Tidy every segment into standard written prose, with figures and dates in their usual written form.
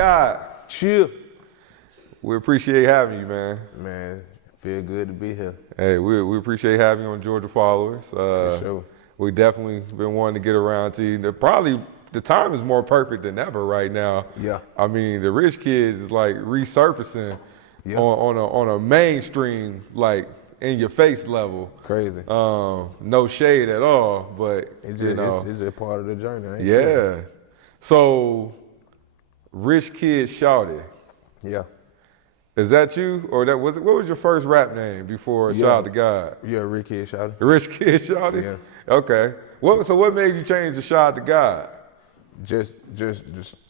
God. Chill. We appreciate having you, man. Man, feel good to be here. Hey, we appreciate having you on GAFollowers. For sure. We definitely been wanting to get around to you. Probably the time is more perfect than ever right now. Yeah. I mean, the Rich Kidz is like resurfacing on a mainstream, like in your face level. Crazy. No shade at all, but It's you know, it's just part of the journey. Ain't yeah. True. So, Rich Kidz Shouted. Yeah. Is that you, or that was? What was your first rap name before Shad Da God? Yeah, Rich Kidz Shouted. Rich Kidz Shouted. Yeah. Okay. So what made you change the Shad Da God? Just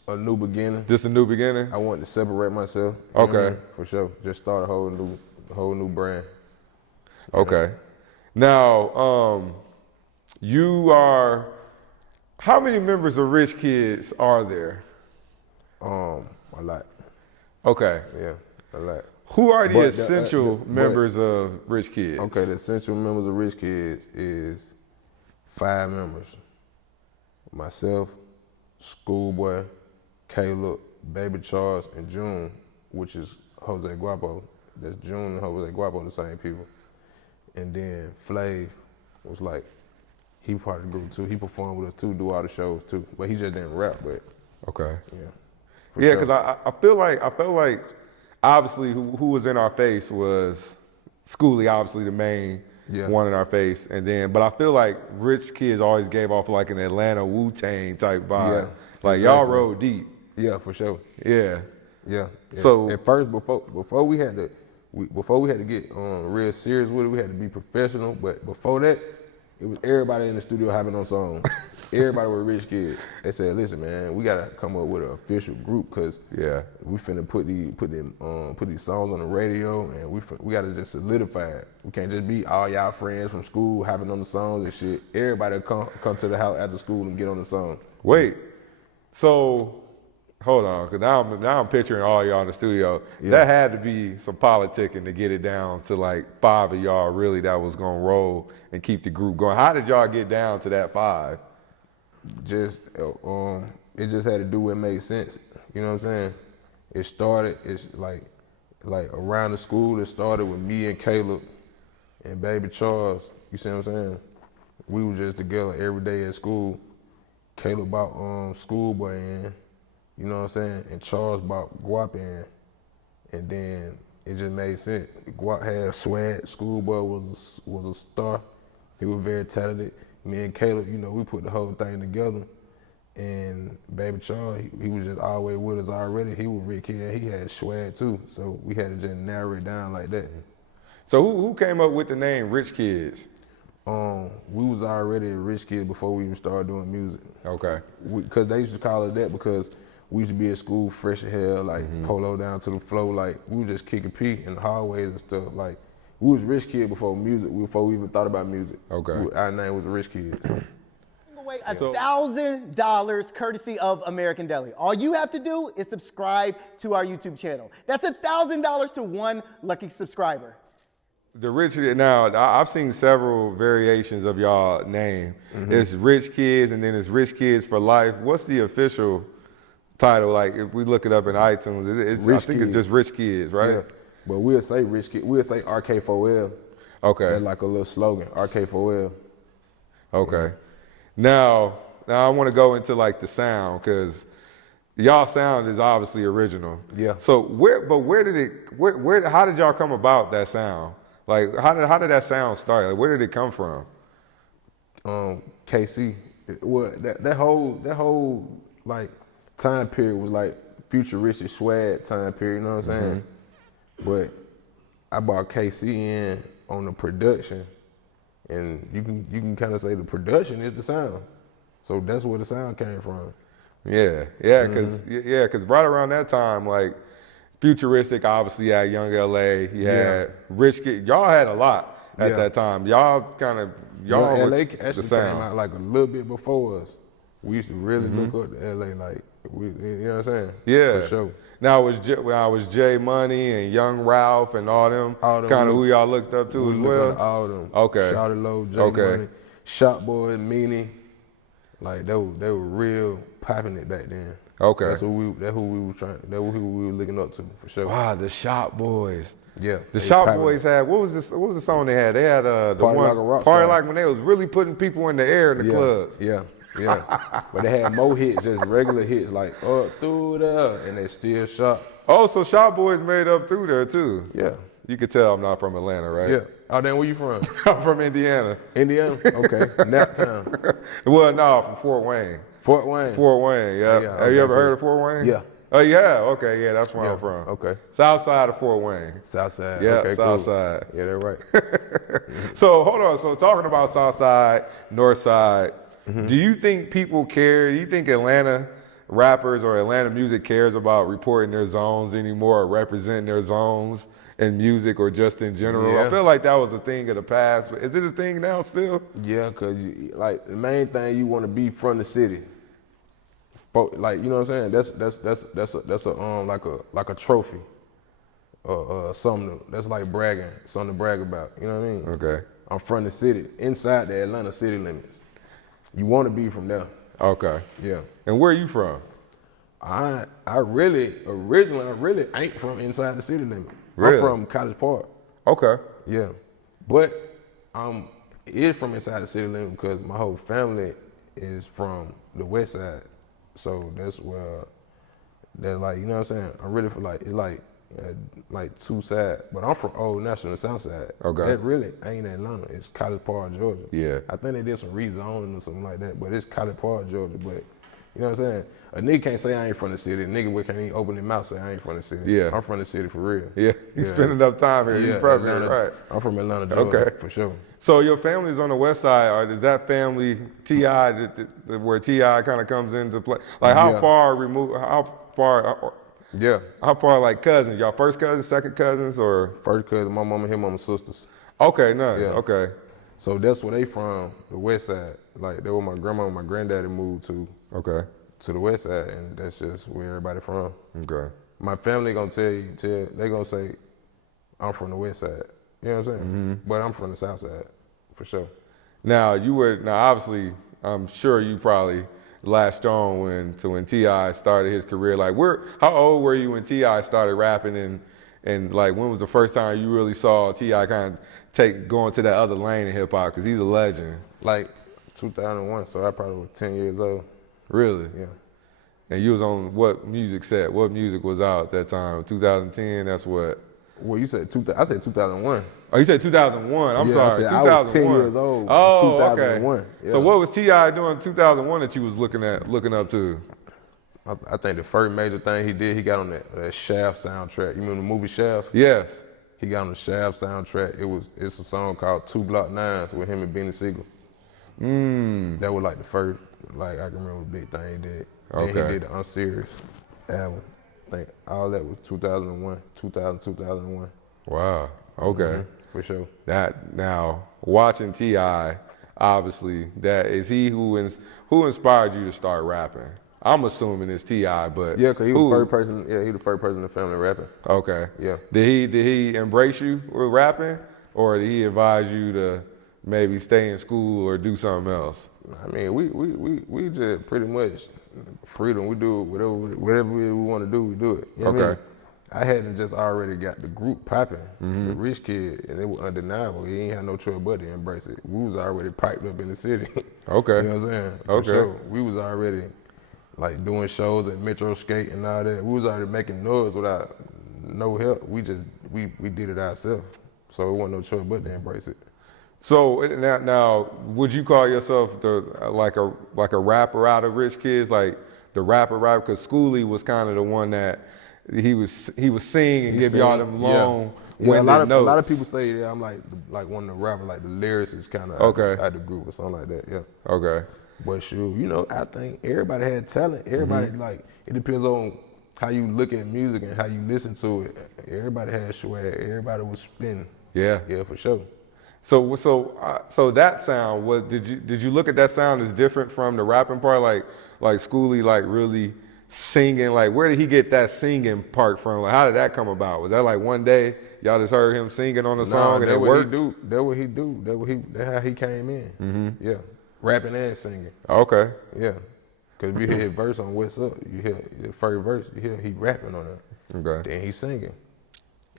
a new beginning. Just a new beginning. I wanted to separate myself. You know what I Okay. mean? For sure. Just start a whole new brand. Okay. Now, you are. How many members of Rich Kidz are there? A lot. Okay. Yeah, a lot. Who are the But essential members of Rich Kidz? Okay, the essential members of Rich Kidz is 5 members. Myself, Schoolboy, Caleb, Baby Charles, and June, which is Jose Guapo. That's June and Jose Guapo, the same people. And then Flav was like, he part of the group too. He performed with us too, do all the shows too. But he just didn't rap, but Okay. yeah. Yeah, because I feel like obviously who was in our face was Schoolie, obviously the main one in our face, and then but I feel like Rich Kidz always gave off like an Atlanta Wu-Tang type vibe. Yeah, like y'all rode deep. Yeah, for sure. Yeah. Yeah. So at first, before we had to get real serious with it, we had to be professional. But before that, it was everybody in the studio having no song. Everybody was Rich Kidz. They said, "Listen, man, we gotta come up with an official group because we finna put these songs on the radio, and we gotta just solidify it. We can't just be all y'all friends from school having on the songs and shit. Everybody come to the house after school and get on the song." Wait, so hold on, because now I'm picturing all y'all in the studio. Yeah. That had to be some politicking to get it down to like 5 of y'all really that was gonna roll and keep the group going. How did y'all get down to that 5? Just it just had to do what made sense. You know what I'm saying? It's like around the school. It started with me and Caleb and Baby Charles. You see what I'm saying? We were just together every day at school. Caleb bought Schoolboy in, you know what I'm saying? And Charles bought Guap in. And then it just made sense. Guap had swag. Schoolboy was a star. He was very talented. Me and Caleb, you know, we put the whole thing together. And Baby Charles, he was just always with us already. He was Rick Kid. He had swag too. So we had to just narrow it down like that. So who came up with the name Rich Kidz? We was already Rich Kidz before we even started doing music. Okay. Because they used to call it that because we used to be at school fresh as hell, like polo down to the floor, like we was just kicking P in the hallways and stuff. Like we was Rich Kidz before music, before we even thought about music. Okay. Our name was Rich Kidz. Away $1,000 courtesy of American Deli. All you have to do is subscribe to our YouTube channel. That's $1,000 to one lucky subscriber. The Rich, now I've seen several variations of y'all name. It's Rich Kidz and then it's Rich Kidz for Life. What's the official title? Like if we look it up in iTunes, I think it's just Rich Kidz, right? Yeah, but we'll say Rich Kidz, we'll say RK4L. Okay. That's like a little slogan, RK4L. Okay. Now I want to go into like the sound because y'all sound is obviously original. Yeah. So how did y'all come about that sound? Like how did that sound start? Like where did it come from? KC. Well, that whole like time period was like futuristic swag time period. You know what I'm saying? But I brought KC in on the production, and you can kind of say the production is the sound. So that's where the sound came from. Yeah, because right around that time, like futuristic, obviously had Young LA. He had Rich Kid. Y'all had a lot at that time. Y'all LA actually came out like a little bit before us. We used to really look up to LA, like you know what I'm saying? Yeah, for sure. Now it was J Money and Young Ralph and all them kind of who y'all looked up to as well. All of them. Okay. Shawty Low, J Money, Shot Boy, Meanie. Like they were real popping it back then. Okay. That's who we were looking up to for sure. Wow, the Shop Boys. Yeah. The Shop Boys had what was the song they had? They had the Party one Like a Rock Party Star. Like when they was really putting people in the air in the clubs. Yeah. But they had more hits, just regular hits like Up Through There, and they still shot. Oh, so Shop Boys made Up Through There too. Yeah. You could tell I'm not from Atlanta, right? Yeah. Oh, then where you from? I'm from Indiana. Indiana? Okay. Nap Town. Well, no, from Fort Wayne. Fort Wayne. Fort Wayne, yeah. Yeah, Have you ever okay, heard of Fort Wayne? Yeah. Oh, yeah. Okay, yeah, that's where I'm from. Okay. South side of Fort Wayne. South Side. Yeah, okay, South cool. Side. Yeah, that's right. So hold on. So talking about South Side, North Side, do you think people care? Do you think Atlanta rappers or Atlanta music cares about reporting their zones anymore or representing their zones in music or just in general? Yeah. I feel like that was a thing of the past. Is it a thing now still? Yeah, cause like the main thing you want to be from the city. Like, you know what I'm saying? That's a like a trophy. Something that's like bragging, something to brag about. You know what I mean? Okay. I'm from the city, inside the Atlanta city limits. You want to be from there. Okay. Yeah. And where are you from? I really ain't from inside the city limit. Really? I'm from College Park. Okay. Yeah. But I'm is from inside the city limit because my whole family is from the west side. So that's where like, you know what I'm saying? I really feel like it's like two sides. But I'm from Old National, South Side. Okay. That really ain't Atlanta. It's College Park, Georgia. Yeah. I think they did some rezoning or something like that, but it's College Park, Georgia. But you know what I'm saying? A nigga can't say I ain't from the city. A nigga can't even open his mouth and say I ain't from the city. Yeah. I'm from the city for real. Yeah. You spend enough time here. You from here, right? I'm from Atlanta, Georgia, Okay. for sure. So your family's on the west side, or is that family T.I. Where T.I. kind of comes into play? Like how Yeah. far removed? How far? Yeah. How far like cousins? Y'all first cousins, second cousins, or? First cousin, my mama, his mama, sisters. Okay, no. Yeah. Okay. So that's where they from, the west side. Like they were my grandma and my granddaddy moved to Okay. the west side, and that's just where everybody from. Okay. My family gonna they gonna say I'm from the west side. You know what I'm saying? Mm-hmm. But I'm from the south side, for sure. Now obviously I'm sure you probably latched on when T.I. started his career. Like how old were you when T.I. started rapping, and like when was the first time you really saw T.I. kind of going to that other lane in hip hop? Cause he's a legend. Like 2001, so I probably was 10 years old. Really? Yeah. And you was on what music set? What music was out at that time? 2010, that's what? Well, you said I said 2001. Oh, you said 2001. I'm Yeah, sorry, I 2001. I was 10 years old. Oh, 2001. okay. Yeah. So what was T.I. doing in 2001 that you was looking up to? I think the first major thing he did, he got on that Shaft soundtrack. You remember the movie Shaft? Yes. He got on the Shaft soundtrack. It's a song called 2 Block 9s with him and Benny Siegel. That was like the first, like I can remember the big thing he did. Okay. Then he did the I'm Serious album. I think all that was 2001. Wow. Okay. For sure. That now watching T.I. obviously that is he who inspired you to start rapping. I'm assuming it's T.I., but Yeah, cause he was the first person. Yeah, he the first person in the family rapping. Okay. Yeah. Did he embrace you with rapping, or did he advise you to maybe stay in school or do something else? I mean, we just pretty much freedom. We do whatever we want to do, we do it. You know what I mean? I hadn't just already got the group popping, the Rich Kidz, and it was undeniable. He ain't had no choice but to embrace it. We was already piped up in the city. Okay. You know what I'm saying? For sure. We was already like doing shows at Metro Skate and all that. We was already making noise without no help. We did it ourselves. So it wasn't no choice but to embrace it. So now, would you call yourself like a rapper out of Rich Kidz, like the rapper? Because Schoolie was kind of the one that he was sing and give y'all them long winded notes. A lot of people say that I'm like one of the rappers, like the lyrics is kind of out the group or something like that. Yeah. Okay. But shoot, you know, I think everybody had talent. Everybody like it depends on how you look at music and how you listen to it. Everybody had swag. Everybody was spinning. Yeah. Yeah, for sure. So that sound was did you look at that sound as different from the rapping part, like Schoolie like really singing? Like where did he get that singing part from? Like how did that come about? Was that like one day y'all just heard him singing on the song and it worked? That's what he do. That's how he came in. Yeah, rapping and singing. Okay. Yeah. Cause if you hear his verse on What's Up, you hear the first verse, you hear he rapping on it. Okay. Then he singing.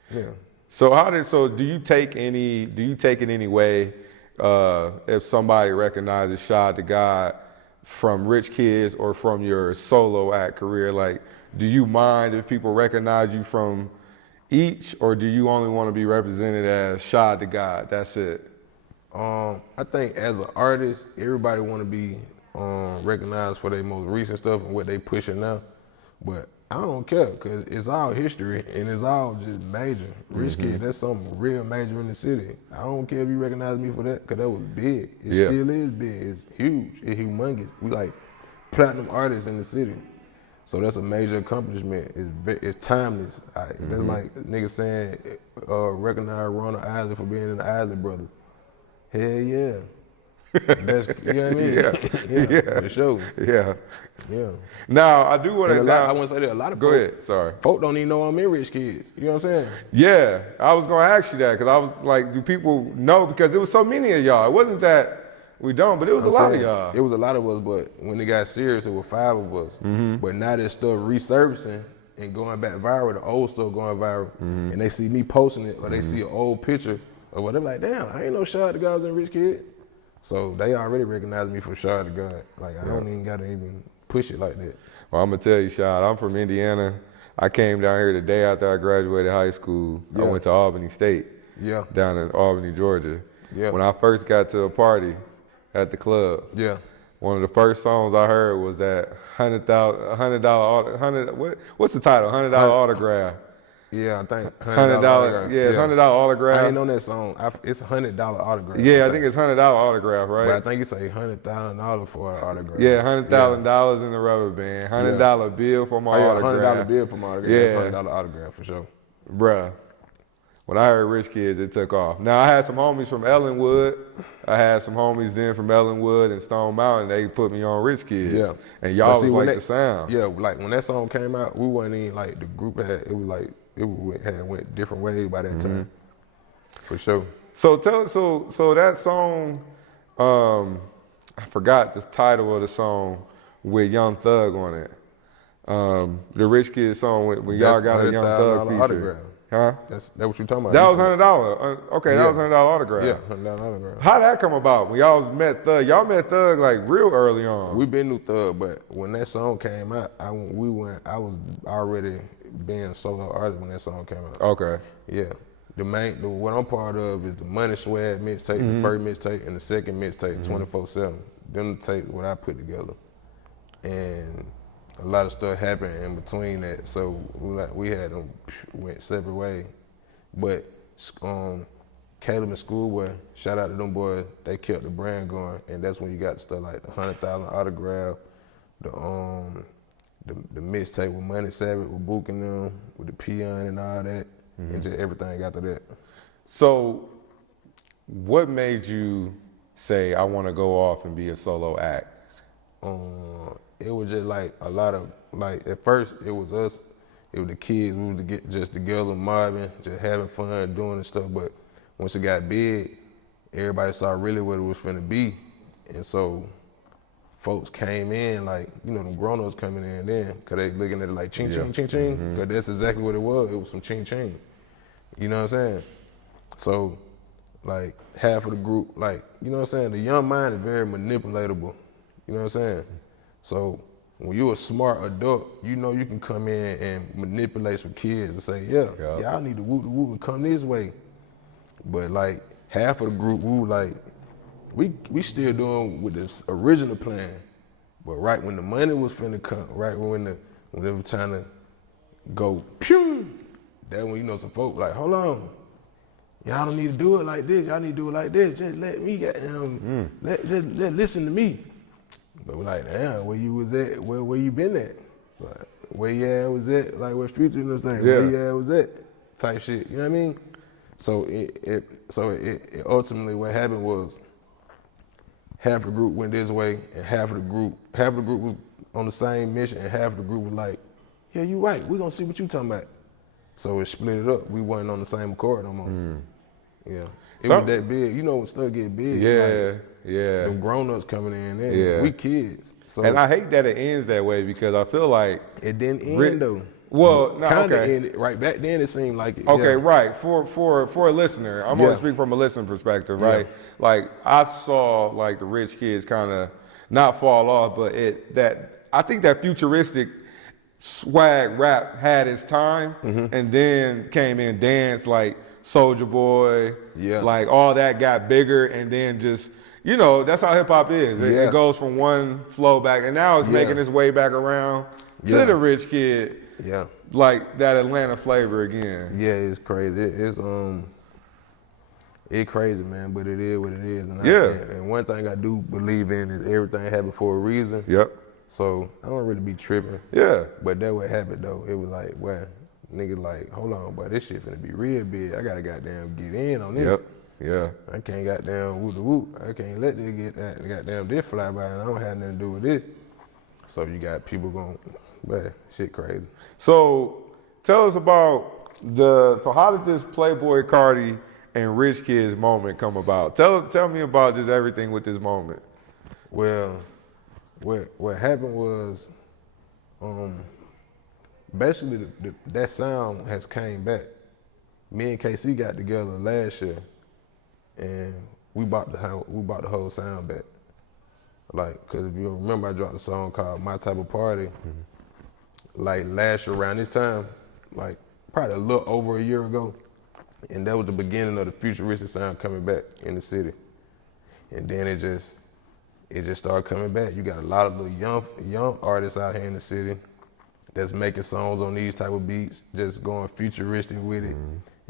Yeah. So do you take it any way if somebody recognizes Shad Da God from Rich Kidz or from your solo act career? Like, do you mind if people recognize you from each, or do you only want to be represented as Shad Da God? That's it. I think as an artist, everybody want to be recognized for their most recent stuff and what they pushing now. But I don't care, cause it's all history and it's all just major. Rich Kidz, that's something real major in the city. I don't care if you recognize me for that, cause that was big. It still is big. It's huge. It's humongous. We like platinum artists in the city. So that's a major accomplishment. It's timeless. That's like niggas saying, recognize Ronald Isley for being in the Isley Brothers. Hell yeah. That's, you know what I mean? Yeah. For sure. Yeah. Now, I do want to. I want to say that a lot of Go ahead. Sorry. Folk don't even know I'm in Rich Kidz. You know what I'm saying? Yeah, I was gonna ask you that because I was like, do people know? Because there was so many of y'all. It wasn't that we don't, but it was a lot of y'all. It was a lot of us, but when it got serious, it was 5 of us. But now that stuff resurfacing and going back viral, the old stuff going viral, and they see me posting it or they see an old picture or whatever, like, damn, I ain't know Shad Da God was in Rich Kidz. So they already recognize me for Shad Da God. Like, I don't even gotta even push it like that. Well, I'm gonna tell you, Shad, I'm from Indiana. I came down here the day after I graduated high school. I went to Albany State, down in Albany, Georgia. When I first got to a party at the club, one of the first songs I heard was that $100, what's the title? $100 autograph. Yeah, I think $100. Yeah, it's $100 autograph. I ain't on that song. It's $100 autograph. Yeah, I think it's $100 autograph, right? But I think it's $100,000 for an autograph. Yeah, $100,000 in the rubber band. $100 bill for my autograph. $100 bill for my autograph. Yeah, $100 autograph for sure. Bruh, when I heard Rich Kidz, it took off. Now I had some homies from Ellenwood. I had some homies then from Ellenwood and Stone Mountain. They put me on Rich Kidz. Yeah, and y'all was like the sound. Yeah, like when that song came out, we wasn't even like the group had. It was like. It went different ways by that time, for sure. So that song, I forgot the title of the song with Young Thug on it. The Rich Kidz song when y'all got a Young Thug feature. Autograph. Huh? That what you talking about? That was $100. Okay, that was $100 autograph. Yeah, $100 autograph. How'd that come about? When y'all met Thug, like real early on. We been knew Thug, but when that song came out, I was already being a solo artist when that song came out. Okay. Yeah. What I'm part of is the Money Swag mixtape, the first mixtape, and the second mixtape, 24/7. Them the tapes what I put together, and a lot of stuff happened in between that. So we had them went separate ways, but Caleb and Schoolboy, shout out to them boys. They kept the brand going, and that's when you got stuff like the 100,000 autograph, the mixtape with Money Savage, with Book and them, with the Peon and all that, and just everything after that. So, what made you say, I want to go off and be a solo act? It was just like a lot of, like at first it was us, it was the kids, we was just together mobbing, just having fun, doing the stuff, but once it got big, everybody saw really what it was finna be, and so folks came in like, you know, them grown-ups coming in then, cause they looking at it like ching, ching, ching, ching, cause that's exactly what it was some ching, ching. You know what I'm saying? So, like, half of the group, like, you know what I'm saying? The young mind is very manipulatable, you know what I'm saying? So, when you're a smart adult, you know you can come in and manipulate some kids and say, y'all need to whoop and come this way. But like, half of the group, we were like, we still doing with the original plan, but right when the money was finna come, right when they were trying to go, pew, that when you know some folk like, hold on, y'all don't need to do it like this, y'all need to do it like this, just let me get just listen to me. But we're like, damn, where you was at, where you been at? Like, where you at was at, like what Future, you know what I'm saying, where you at was at, type shit, you know what I mean? So it ultimately what happened was, half the group went this way, and half of the group was on the same mission, and half of the group was like, yeah, you right, we gonna see what you talking about. So it split it up. We wasn't on the same accord no more. Yeah. It was that big. You know when stuff get big. Yeah, like, yeah. them grown-ups coming in there. Yeah. We kids. So And I hate that it ends that way because I feel like it didn't end though. Well, no, Kinda okay. ended. Right back then it seemed like it. Okay, yeah. right. For a listener, I'm gonna speak from a listener perspective, right? Yeah. Like I saw like the Rich Kidz kind of not fall off, but I think that futuristic swag rap had its time, and then came in dance like Soulja Boy, like all that got bigger, and then just that's how hip hop is. It goes from one flow back, and now it's making its way back around to the Rich Kid. Yeah. Like that Atlanta flavor again. Yeah, it's crazy. It's crazy, man, but it is what it is. And and one thing I do believe in is everything happened for a reason. Yep. So I don't really be tripping. Yeah. But that what happened though. It was like, well, nigga like, hold on, boy, this shit finna be real big. I gotta goddamn get in on this. Yep. Yeah. I can't goddamn whoop the whoop. I can't let this get that goddamn this fly by and I don't have nothing to do with this. So you got people going, man, shit crazy. So tell us about so how did this Playboi Carti and Rich Kidz moment come about? Tell me about just everything with this moment. Well, what happened was, basically that sound has came back. Me and KC got together last year, and we bought the whole sound back. Like, cause if you remember, I dropped a song called "My Type of Party," like last year around this time, like probably a little over a year ago, and that was the beginning of the futuristic sound coming back in the city. And then it just started coming back. You got a lot of little young artists out here in the city that's making songs on these type of beats, just going futuristic with it.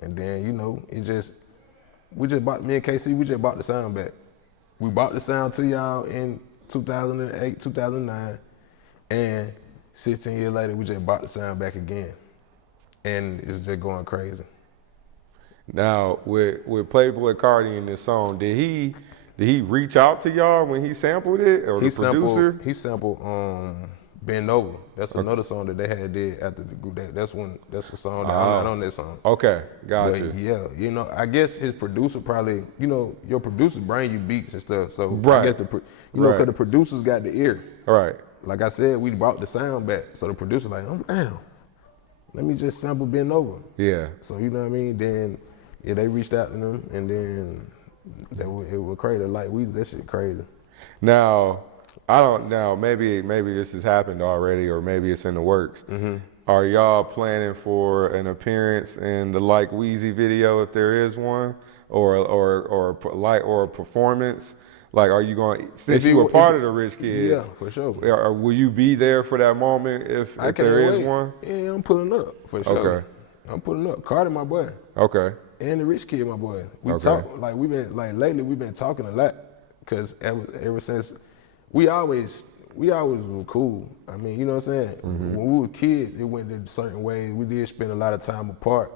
And then, me and KC, we just bought the sound back. We bought the sound to y'all in 2008, 2009, and 16 years later, we just bought the sound back again. And it's just going crazy. Now, with Playboi Carti in this song, did he reach out to y'all when he sampled it, or the producer? He sampled Bend Over. That's another song that they had did after the group. That's a song that I'm not on that song. Okay, gotcha. But yeah, I guess his producer probably, your producer bring you beats and stuff. So right. I guess because the producers got the ear. Right. Like I said, we brought the sound back. So the producer like, oh damn, let me just sample Bend Over. Yeah. So you know what I mean? Then they reached out to them, and then it was crazy. Like that shit crazy. Now, I don't know. Maybe this has happened already, or maybe it's in the works. Are y'all planning for an appearance in the Like Weezy video if there is one, or a performance? Like, are you going? Since you were part of the Rich Kidz, yeah, for sure. Will you be there for that moment if there is one? Yeah, I'm pulling up for sure. Okay. I'm pulling up. Carti, my boy. Okay. And the Rich Kid, my boy. We talk lately we've been talking a lot, cause ever since we always were cool. I mean, you know what I'm saying? When we were kids, it went in certain ways. We did spend a lot of time apart,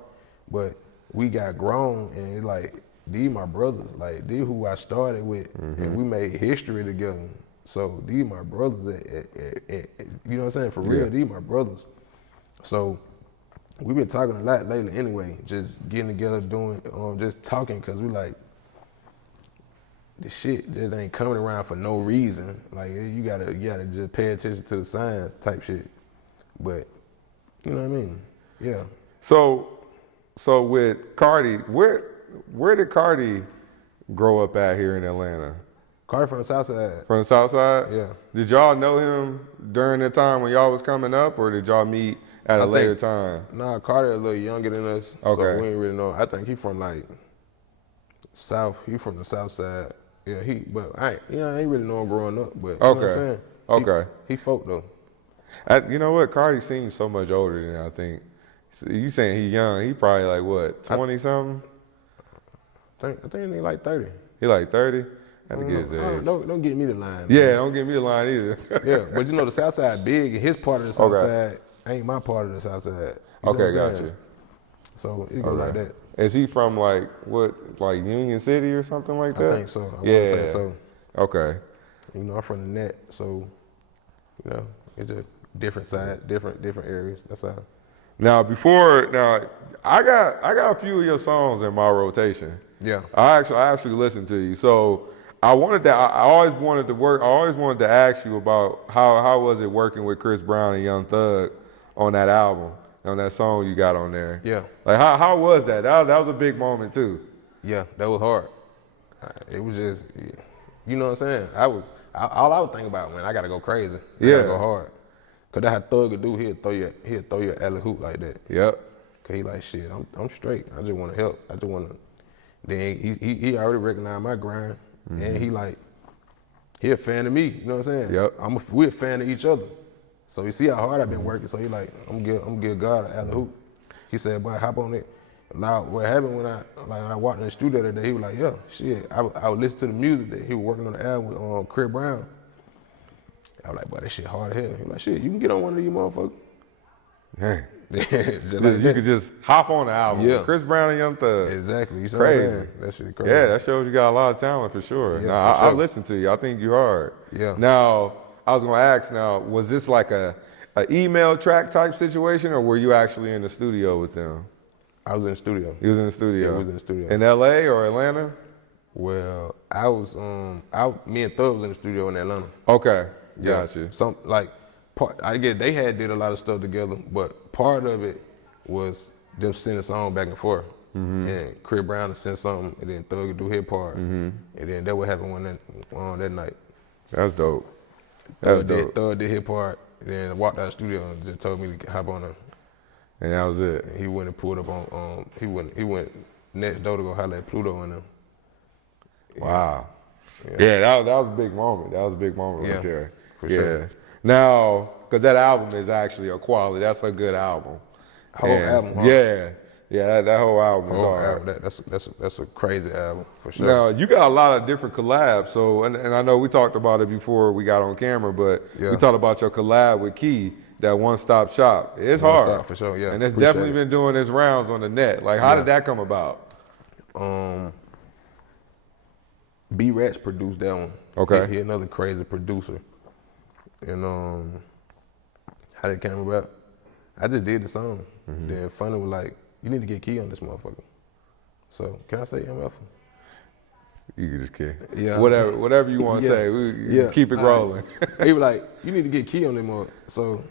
but we got grown and it's like, these my brothers. Like, these who I started with, and we made history together. So these my brothers. You know what I'm saying? For real, these my brothers. So we've been talking a lot lately anyway, just getting together, doing, just talking, cause we like, the shit just ain't coming around for no reason. Like, you gotta just pay attention to the signs type shit. But, you know what I mean? Yeah. So with Carti, where did Carti grow up at here in Atlanta? Carti from the South Side. From the South Side? Yeah. Did y'all know him during the time when y'all was coming up, or did y'all meet at a later time? Nah, Carti a little younger than us, so we ain't really know. I think he from like South. He from the South Side. Yeah, but I ain't really know him growing up. But you know what I'm saying? Okay. He folk though. You know what? Carti seems so much older than I think. You saying he young? He probably like what, 20 something? I think he like 30. He like 30? I have to get his age. Don't get me the line. Yeah, man. don't get me the line either. Yeah, but the South Side big, and his part of the South Side ain't my part of the South Side. Okay, gotcha. So it goes like that. Is he from like Union City or something like that? I think so. I want to say so. Okay. I'm from the net, so it's just different side, different areas. That's all. Now I got a few of your songs in my rotation. Yeah. I actually listened to you. So I always wanted to ask you about how was it working with Chris Brown and Young Thug on that album, on that song you got on there. Yeah. Like how was that? That was a big moment too. Yeah, that was hard. It was just, you know what I'm saying? All I was thinking about, man, I gotta go crazy. I gotta go hard. Cause that's how Thug would do. He'd throw you an alley hoop like that. Yep. Cause he like, shit, I'm straight. I just want to help. I just want to. Then he already recognized my grind, and he a fan of me. You know what I'm saying? Yep. We a fan of each other. So you see how hard I've been working. So he like, I'm gonna give God an alley hoop. He said, boy, hop on it. Now what happened when I walked in the studio that day, he was like, yeah, shit. I would listen to the music that he was working on the album with Chris Brown. I was like, boy, that shit hard as hell. He was like, shit, you can get on one of you motherfuckers. Hey. Like you could just hop on the album. Yeah. Chris Brown and Young Thug. Exactly. You Crazy. That shit crazy. Yeah, that shows you got a lot of talent for sure. Yeah, now, for sure. I listened to you. I think you hard. Yeah. Now, I was gonna ask. Now, was this like a email track type situation, or were you actually in the studio with them? I was in the studio. You was in the studio. Yeah, we was in the studio. In L.A. or Atlanta? Well, I was me and Thug was in the studio in Atlanta. Okay, Yeah. gotcha. I guess they did a lot of stuff together, but part of it was them sending songs back and forth. And Chris Brown would send something, and then Thug would do his part, and then that would happen that night. That's dope. That's dope. Thug did his part, and then walked out of the studio and just told me to hop on her. And that was it. And he went and pulled up on he went next door to go holler at Pluto and them. Wow. Yeah, that was a big moment. That was a big moment right there. For sure. Now, because that album is actually a quality. That's a good album. Whole album. Huh? Yeah. That whole album is hard. That's a crazy album for sure. Now, you got a lot of different collabs. So, and I know we talked about it before we got on camera, but we talked about your collab with Key, that one-stop shop. It's hard. One Stop, for sure, yeah. And it's Appreciate definitely been doing its rounds on the net. Like, how did that come about? B-Rats produced that one. Okay. He another crazy producer. And how did it came about? I just did the song. Then Funny was like, you need to get Key on this motherfucker. So, can I say MF? You can just kidding. Yeah. Whatever you want to say. We just keep it rolling. He was like, you need to get Key on them more. So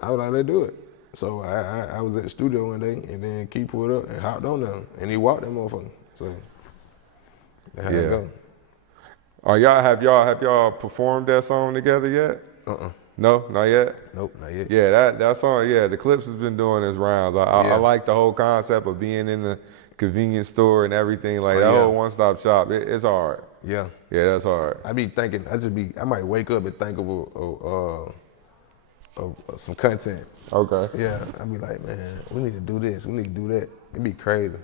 I was like, let's do it. So I was at the studio one day, and then Key pulled up and hopped on them, and he walked that motherfucker. So that's how it go. Have y'all performed that song together yet? No, not yet? Nope, not yet. Yeah, that song, the Clips has been doing its rounds. I like the whole concept of being in the convenience store and everything, like that whole one-stop shop. It's hard. Yeah. Yeah, that's hard. I be thinking, I might wake up and think of some content. Okay. Yeah, I be like, man, we need to do this, we need to do that. It'd be crazy.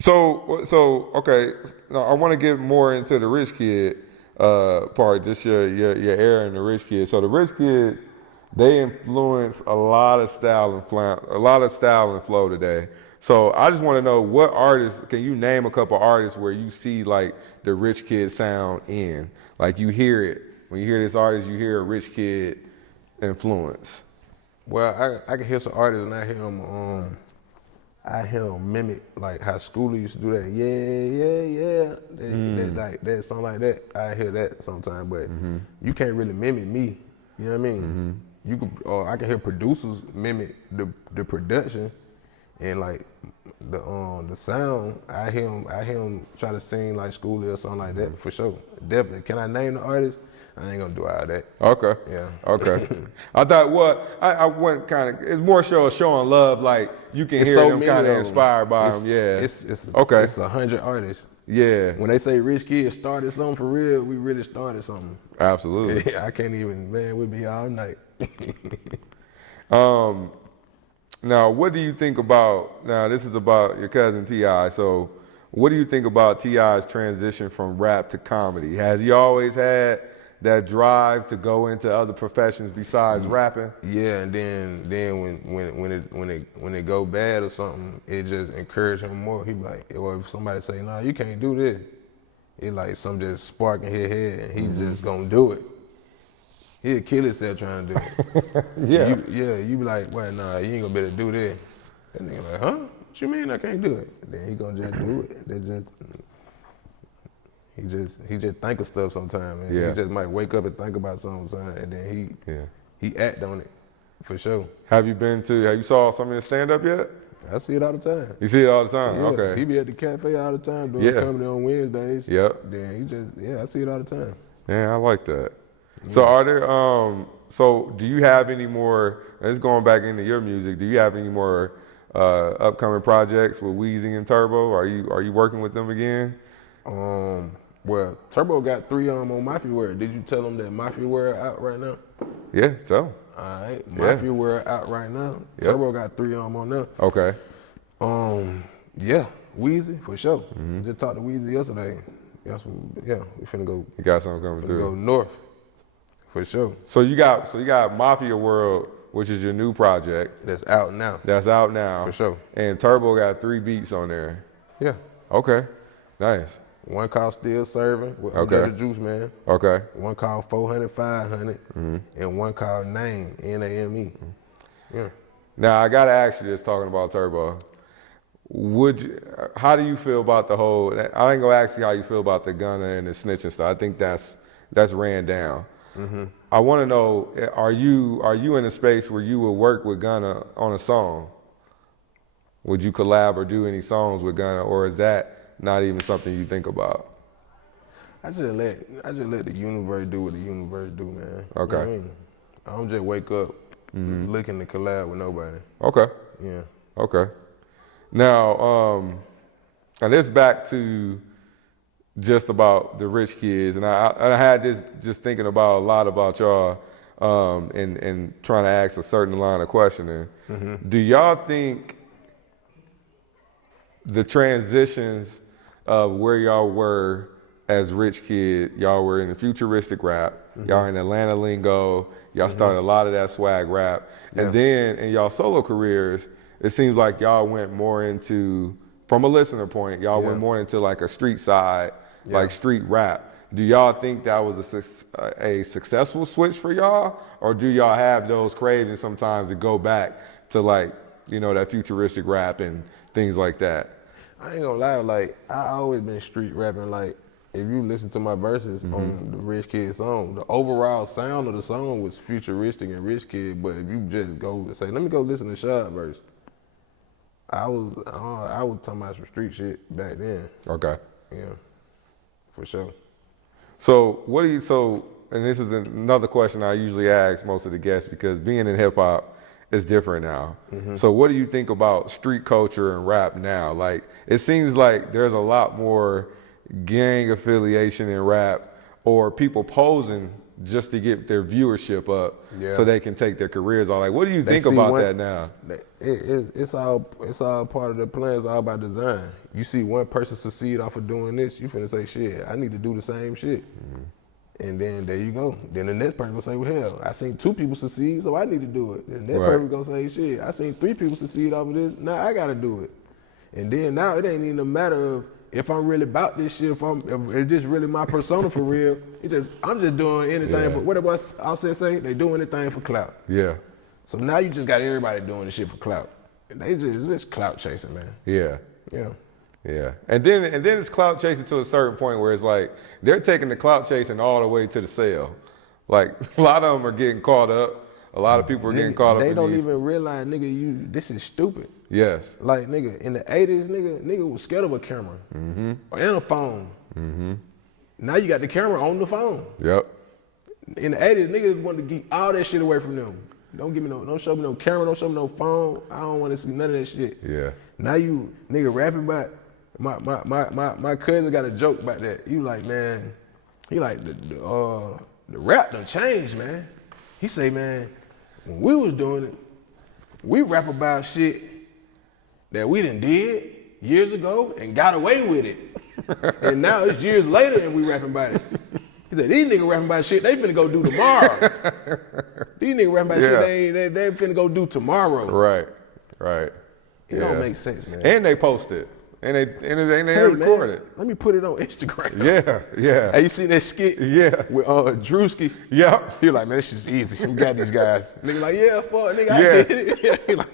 So okay, now I want to get more into the Rich Kid part, just your era in the Rich Kid. So the Rich Kids, they influence a lot of style and flow today. So I just want to know, what artists, can you name a couple artists where you see like the Rich Kid sound in? Like you hear it, when you hear this artist, you hear a Rich Kid influence. Well, I can hear some artists and I hear them mimic like how Schooler used to do that. That something like that. I hear that sometimes, but you can't really mimic me. You know what I mean? You could, I can hear producers mimic the production, and like the sound. I hear him try to sing like Schooler or something like that for sure. Definitely. Can I name the artist? I ain't gonna do all that. Okay. Yeah. Okay. I thought, I went kind of, it's more showing love, like you can hear them kind of inspired by them. Yeah. It's okay. It's 100 artists. Yeah. When they say Rich Kid started something for real, we really started something. Absolutely. I can't even, man, we'll be here all night. Now, what do you think about, now this is about your cousin T.I., so what do you think about T.I.'s transition from rap to comedy? Has he always had that drive to go into other professions besides rapping? Yeah, and then when it go bad or something, it just encourage him more. He be like, or if somebody say, nah, you can't do this, it like some just spark in his head, and he just gonna do it. He'll kill himself trying to do it. You be like, well, nah, you ain't gonna be able to do this. That nigga like, huh? What you mean I can't do it? Then he gonna just do it. He just think of stuff sometimes, man. Yeah. He just might wake up and think about something, and then he act on it, for sure. Have you saw some of his stand up yet? I see it all the time. You see it all the time? Yeah, Okay. He be at the cafe all the time doing comedy on Wednesdays. Yep. Then I see it all the time. Yeah, I like that. So are there so do you have any more, and it's going back into your music, do you have any more upcoming projects with Weezy and Turbo? Are you working with them again? Well, Turbo got 3 on Mafia World. Did you tell him that Mafia World out right now? Yeah, tell 'em. All right, Mafia World out right now. Yep. Turbo got 3 on there. Okay. Yeah, Weezy for sure. Just talked to Weezy yesterday. We finna go. You got something coming through. Go north for sure. So you got Mafia World, which is your new project. That's out now. That's out now. For sure. And Turbo got 3 beats on there. Yeah. Okay. Nice. One called Still Serving with the Juice Man. Okay. One called 400, 500, and one called Name, Name. Yeah. Now I gotta ask you this, talking about Turbo. How do you feel about the whole? I ain't gonna ask you how you feel about the Gunna and the snitching stuff. I think that's ran down. I want to know: are you in a space where you would work with Gunna on a song? Would you collab or do any songs with Gunna, or is that not even something you think about? I just let the universe do what the universe do, man. Okay. You know what I mean? I don't just wake up looking to collab with nobody. Okay. Yeah. Okay. Now, and this back to just about the Rich Kidz, and I had this just thinking about a lot about y'all, and trying to ask a certain line of questioning. Do y'all think the transitions of where y'all were as Rich Kid, y'all were in the futuristic rap, y'all in Atlanta lingo, y'all started a lot of that swag rap, and then in y'all solo careers, it seems like y'all went more into, from a listener point, y'all went more into like a street side, like street rap. Do y'all think that was a successful switch for y'all, or do y'all have those cravings sometimes to go back to like, you know, that futuristic rap and things like that? I ain't gonna lie, like, I always been street rapping. Like, if you listen to my verses on the Rich Kid song, the overall sound of the song was futuristic and Rich Kid, but if you just go say, let me go listen to Shad verse, I was talking about some street shit back then. Okay. Yeah, for sure. So and this is another question I usually ask most of the guests, because being in hip hop is different now. So what do you think about street culture and rap now? Like, it seems like there's a lot more gang affiliation in rap, or people posing just to get their viewership up so they can take their careers on. Like, what do you think about that now? It's all part of the plan. It's all by design. You see one person succeed off of doing this, you finna say, shit, I need to do the same shit. And then there you go. Then the next person gonna say, well, hell, I seen 2 people succeed, so I need to do it. And the next person gonna say, shit, I seen 3 people succeed off of this, now I gotta do it. And then now it ain't even a matter of if I'm really about this shit, if it's just really my persona for real. I'm just doing anything for, what it was, I'll say, they do anything for clout. Yeah. So now you just got everybody doing this shit for clout. And it's just clout chasing, man. Yeah. Yeah. Yeah. And then it's clout chasing to a certain point where it's like they're taking the clout chasing all the way to the sale. Like, a lot of them are getting caught up. A lot of people are getting caught up in these. They don't even realize, nigga, this is stupid. Yes. Like, nigga, in the 80s, nigga was scared of a camera and a phone. Now you got the camera on the phone. Yep. In the 80s, niggas wanted to get all that shit away from them. Don't show me no camera, don't show me no phone. I don't want to see none of that shit. Yeah. Now you nigga rapping about my cousin got a joke about that. You like, man, he like the rap done changed, man. He say, man, when we was doing it, we rap about shit that we done did years ago and got away with it. And now it's years later and we rapping about it. He said, these niggas rapping about shit they finna go do tomorrow. These niggas rapping about shit they finna go do tomorrow. Right. It don't make sense, man. And they post it. And they record it. Let me put it on Instagram. Yeah. Hey, you seen that skit? Yeah. With Drewski? Yeah. He like, man, this is easy. We got these guys. Nigga like, yeah, fuck, nigga, I did it. He like,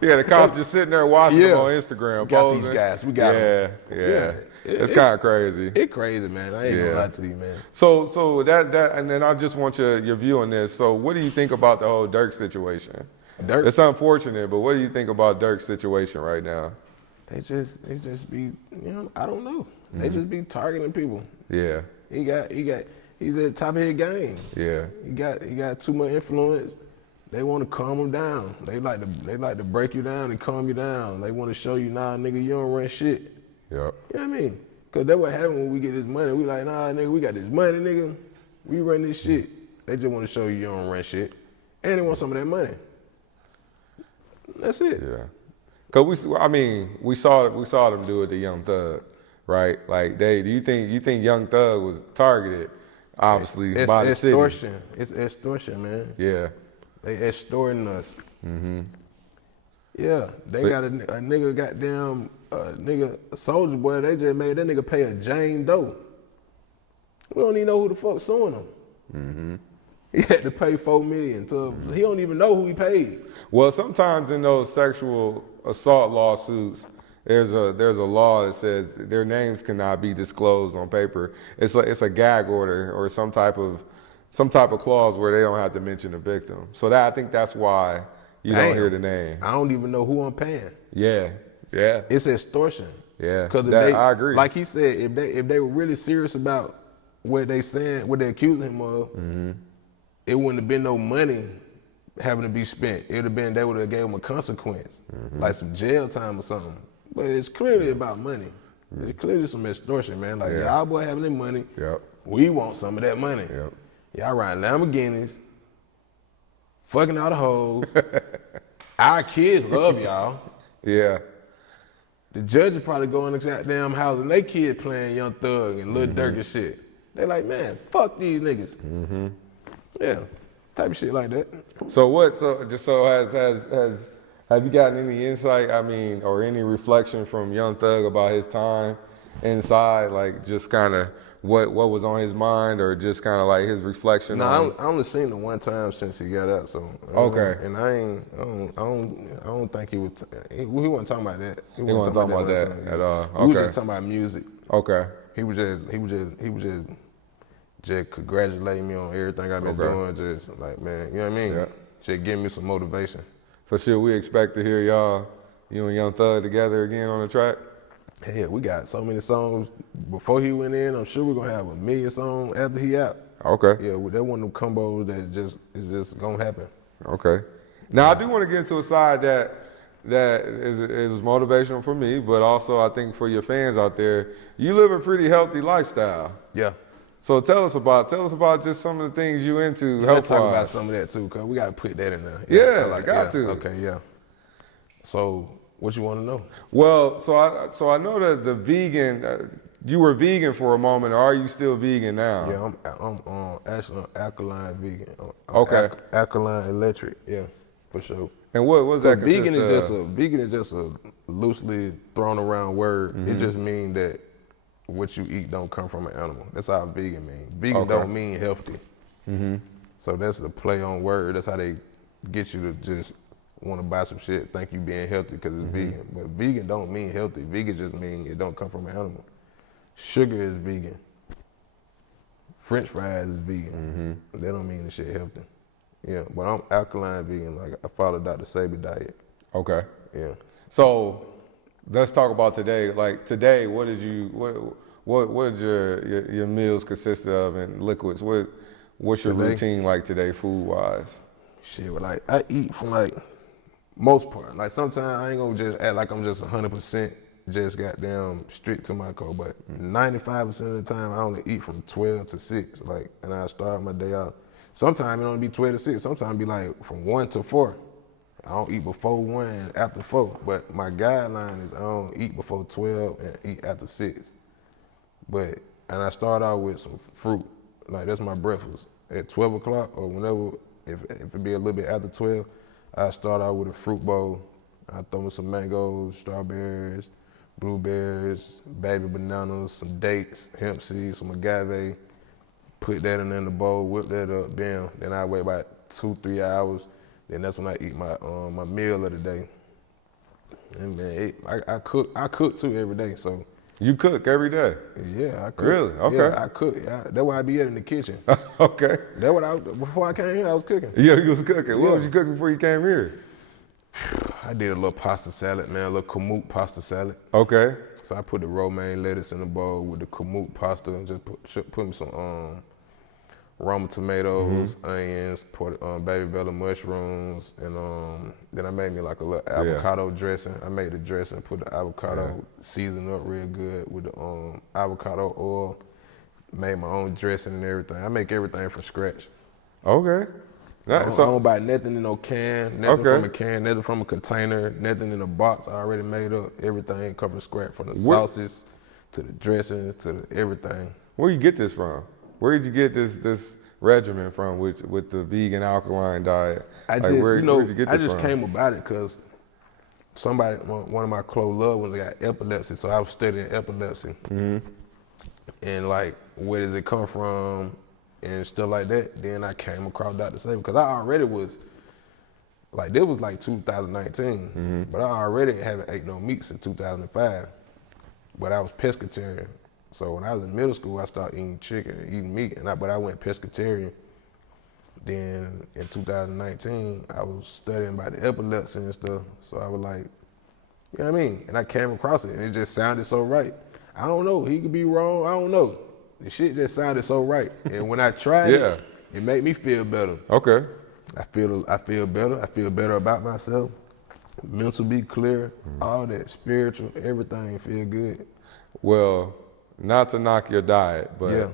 Yeah, the cops just sitting there watching them on Instagram. We got these posing. guys. We got them. Yeah. It's kind of crazy. It's crazy, man. I ain't gonna lie to you, man. So that and then I just want your view on this. So what do you think about the whole Dirk situation? Dirk, it's unfortunate, but what do you think about Dirk's situation right now? They just be, I don't know. They just be targeting people. Yeah. He's at the top of his game. Yeah. He got too much influence. They want to calm him down. They like to break you down and calm you down. They want to show you, nah, nigga, you don't run shit. Yep. You know what I mean? Cause that's what happens when we get this money. We like, nah, nigga, we got this money, nigga. We run this shit. They just want to show you don't run shit, and they want some of that money. That's it. Yeah. Cause we saw them do it to Young Thug, right? Like do you think Young Thug was targeted, obviously by the city? Extortion. It's extortion, man. Yeah. They extorting us. Mm-hmm. Yeah, they got a nigga goddamn a soldier boy. They just made that nigga pay a Jane Doe. We don't even know who the fuck suing him. Mm-hmm. He had to pay $4 million to. He don't even know who he paid. Well, sometimes in those sexual assault lawsuits, there's a law that says their names cannot be disclosed on paper. It's a gag order or some type of clause where they don't have to mention the victim. So I think that's why you don't hear the name. I don't even know who I'm paying. Yeah. Yeah. It's extortion. Yeah. Because I agree. Like he said, if they were really serious about what they saying, what they accusing him of, it wouldn't have been no money having to be spent. It would have been they would have gave him a consequence, like some jail time or something. But it's clearly about money. It's clearly some extortion, man. Like y'all boy having their money. Yep. We want some of that money. Yep. Y'all riding Lamborghinis, fucking all the hoes. Our kids love y'all. Yeah. The judge is probably going to the goddamn house and they kids playing Young Thug and Lil Durk and shit. They like, man, fuck these niggas. Yeah, type of shit like that. Have you gotten any insight, or any reflection from Young Thug about his time inside, like just kind of what was on his mind, or just kind of like his reflection? No, I only seen him one time since he got out, so okay. And I don't think he was. He wasn't talking about that. He wasn't talking about that at all. Okay. He was just talking about music. Okay. He was just congratulating me on everything I've been doing. Just like, man, you know what I mean? Yeah. Just give me some motivation. So should we expect to hear you and Young Thug together again on the track? Hell, we got so many songs before he went in. I'm sure we're gonna have 1 million songs after he out. Okay. Yeah, that one of them combos that is just gonna happen. Okay. Now I do want to get into a side that is motivational for me, but also I think for your fans out there, you live a pretty healthy lifestyle. Yeah. So tell us about just some of the things you into health-wise. Let's talk about some of that too, cause we gotta put that in there. Yeah, got to. Okay, yeah. So what you want to know? Well, so I know that the vegan, you were vegan for a moment. Or are you still vegan now? Yeah, I'm actually alkaline vegan. Okay. Alkaline electric. Yeah, for sure. And what was that? Vegan is just a loosely thrown around word. It just means that what you eat don't come from an animal. That's how vegan means. Vegan don't mean healthy. So that's the play on word. That's how they get you to just want to buy some shit, think you being healthy because it's vegan. But vegan don't mean healthy. Vegan just mean it don't come from an animal. Sugar is vegan. French fries is vegan. That don't mean the shit healthy. Yeah, but I'm alkaline vegan. Like I follow Dr. Sabi diet. Okay. Yeah. So let's talk about today. Like today, what did your meals consist of and liquids? What's your routine like today, food wise? Shit, like I eat from like most part. Like sometimes I ain't gonna just act like I'm just 100% just goddamn strict to my code, but 95% of the time I only eat from 12 to 6. Like, and I start my day out. Sometimes it don't be 12 to 6. Sometimes it be like from 1 to 4. I don't eat before 1 and after 4. But my guideline is I don't eat before 12 and eat after 6. And I start out with some fruit. Like that's my breakfast. At 12 o'clock or whenever, if it be a little bit after 12, I start out with a fruit bowl. I throw in some mangoes, strawberries, blueberries, baby bananas, some dates, hemp seeds, some agave. Put that in the bowl, whip that up, bam. Then I wait about 2-3 hours. Then that's when I eat my my meal of the day. And man, I cook too every day. So You cook every day? yeah, I cook. Really? Okay. Yeah, I cook. That's why I be in the kitchen. Okay. That's what before I came here, I was cooking. Yeah, you was cooking. Yeah. What was you cooking before you came here? I did a little pasta salad, man, a little kamut pasta salad. Okay. So I put the romaine lettuce in the bowl with the kamut pasta and just put me some Roma tomatoes, onions, baby bella mushrooms, and then I made me like a little avocado dressing. I made the dressing, put the avocado, seasoned up real good with the avocado oil, made my own dressing and everything. I make everything from scratch. Okay. I don't buy nothing in no can, nothing from a can, nothing from a container, nothing in a box I already made up. Everything covered from scratch, from the sauces to the dressing to everything. Where you get this from? Where did you get this regimen from with the vegan alkaline diet? Where'd you get this from? I just came about it because one of my close loved ones got epilepsy, so I was studying epilepsy. And like, where does it come from? And stuff like that. Then I came across Dr. Saber because I already was like, this was like 2019, but I already haven't ate no meat since 2005. But I was pescatarian. So when I was in middle school, I started eating chicken and eating meat, but I went pescatarian. Then in 2019, I was studying about the epilepsy and stuff. So I was like, you know what I mean? And I came across it and it just sounded so right. I don't know, he could be wrong, I don't know. The shit just sounded so right. And when I tried it, it made me feel better. Okay. I feel better. I feel better about myself. Mental be clear, all that, spiritual, everything feel good. Well, not to knock your diet, but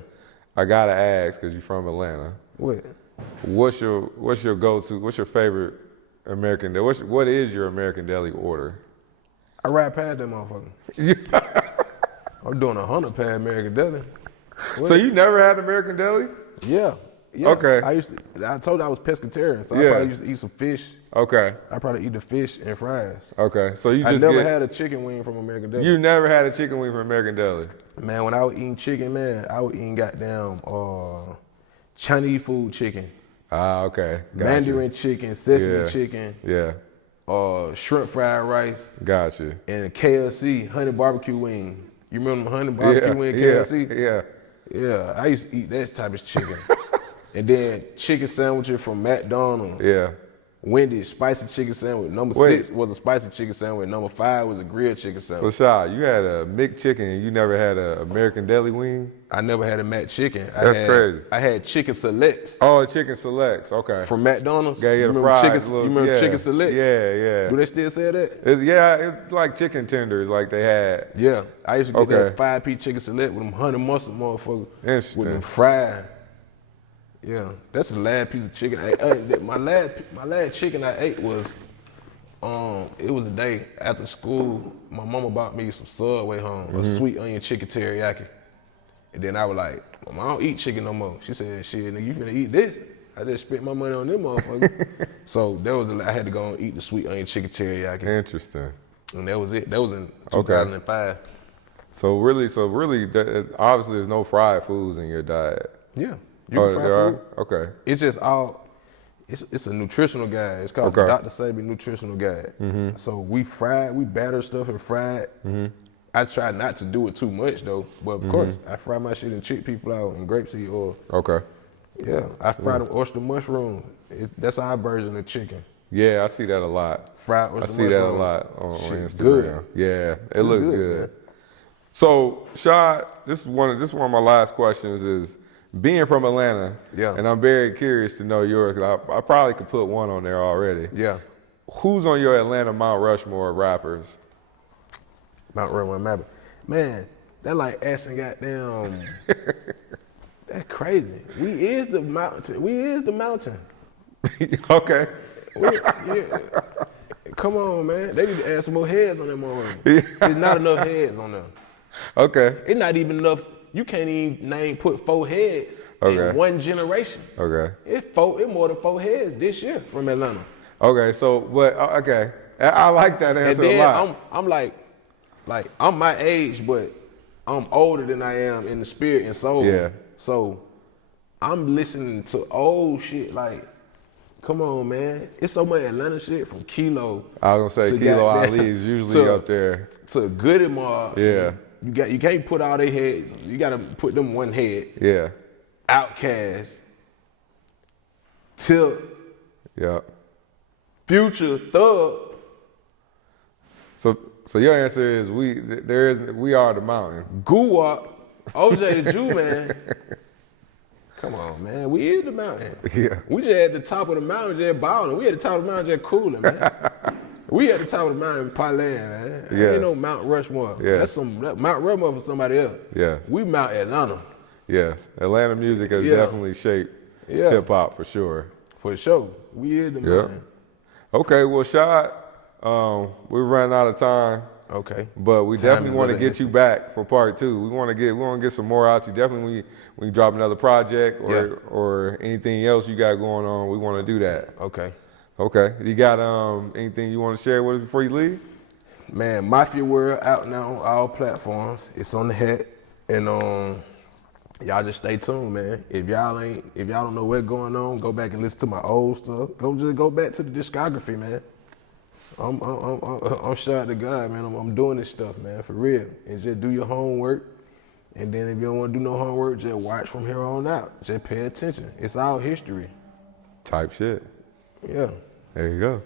I gotta ask, because you're from Atlanta. What? What's your go-to, what's your favorite American Deli? What is your American Deli order? I ride past that motherfucker. I'm doing 100 past American Deli. What? So you never had American Deli? Yeah. Okay. I told you I was pescatarian, so I probably used to eat some fish. Okay. I probably eat the fish and fries. Okay. So I never had a chicken wing from American Deli. You never had a chicken wing from American Deli? Man, when I was eating chicken, man, I was eating goddamn Chinese food chicken. Ah, okay. Mandarin chicken, sesame chicken. Yeah. Shrimp fried rice. Got you. And a KFC honey barbecue wing. You remember the honey barbecue wing KFC? Yeah. Yeah, I used to eat that type of chicken. And then chicken sandwiches from McDonald's. Yeah. Wendy's spicy chicken sandwich. Number 6 was a spicy chicken sandwich. Number 5 was a grilled chicken sandwich. So Shad, you had a McChicken and you never had an American Deli wing? I never had a McChicken. That's crazy. I had chicken selects. Oh, chicken selects. Okay. From McDonald's. Yeah, you the fries. you remember chicken selects? Yeah. Do they still say that? It's like chicken tenders like they had. Yeah. I used to get that 5-piece chicken select with them honey mustard motherfucker. Interesting. With them fried. Yeah, that's the last piece of chicken I ate. My last chicken I ate was, it was a day after school. My mama bought me some Subway home, a sweet onion chicken teriyaki. And then I was like, Mama, I don't eat chicken no more. She said, shit, nigga, you finna eat this? I just spent my money on them motherfuckers. So that was I had to go and eat the sweet onion chicken teriyaki. Interesting. And that was it. That was in 2005. So really, obviously there's no fried foods in your diet. Yeah. You can fry food. Okay. It's just it's a nutritional guide. It's called the Dr. Sabi Nutritional Guide. So we batter stuff and fry it. I try not to do it too much though, but of course, I fry my shit in chickpea flour and grapeseed oil. Okay. Yeah, I fry them oyster mushrooms. That's our version of chicken. Yeah, I see that a lot. Fried oyster I see that a lot on Instagram. Good. Yeah, it looks good. So, Shad, this is one of my last questions is, being from Atlanta, and I'm very curious to know yours, 'cause I probably could put one on there already. Yeah. Who's on your Atlanta Mount Rushmore of rappers? Mount Rushmore, man, that like asking goddamn, that's crazy. We is the mountain. Okay. Come on, man. They need to add some more heads on them motherfuckers. There's not enough heads on them. Okay. It's not even enough. You can't even put 4 heads in one generation. Okay. It's more than 4 heads this year from Atlanta. Okay, okay. I like that answer a lot. I'm like I'm my age, but I'm older than I am in the spirit and soul. Yeah. So I'm listening to old shit like Come on, man. It's so much Atlanta shit from Kilo. I was gonna say to Kilo goddamn- Ali is usually up there. To Goody Mob. Yeah. You can't put all their heads. You gotta put them one head. Yeah. Outkast. Tip. Yeah. Future. Thug. So your answer is we are the mountain. Guwap. OJ the Jew, man. Come on, man. We is the mountain. Yeah. We just at the top of the mountain just balling. We at the top of the mountain just cooling, man. We at the top of the mountain parlaying, man. Yes. Ain't no Mount Rushmore. Yes. That's Mount Rushmore for somebody else. Yes. We Mount Atlanta. Yes. Atlanta music has Yeah. definitely shaped Yeah. hip hop for sure. For sure. We is the Yeah. mountain. Okay, well, Shad, we're running out of time. Okay. But we Time definitely is want to of the get you back for part 2. We want to get some more out you. Definitely when you drop another project or anything else you got going on, we want to do that. Okay. Okay. You got anything you want to share with us before you leave? Man, Mafia World out now on all platforms. It's on the hat. And y'all just stay tuned, man. If y'all don't know what's going on, go back and listen to my old stuff. Go back to the discography, man. I'm Shad Da God, man. I'm doing this stuff, man, for real. And just do your homework. And then if you don't want to do no homework, just watch from here on out. Just pay attention. It's all history. Type shit. Yeah. There you go.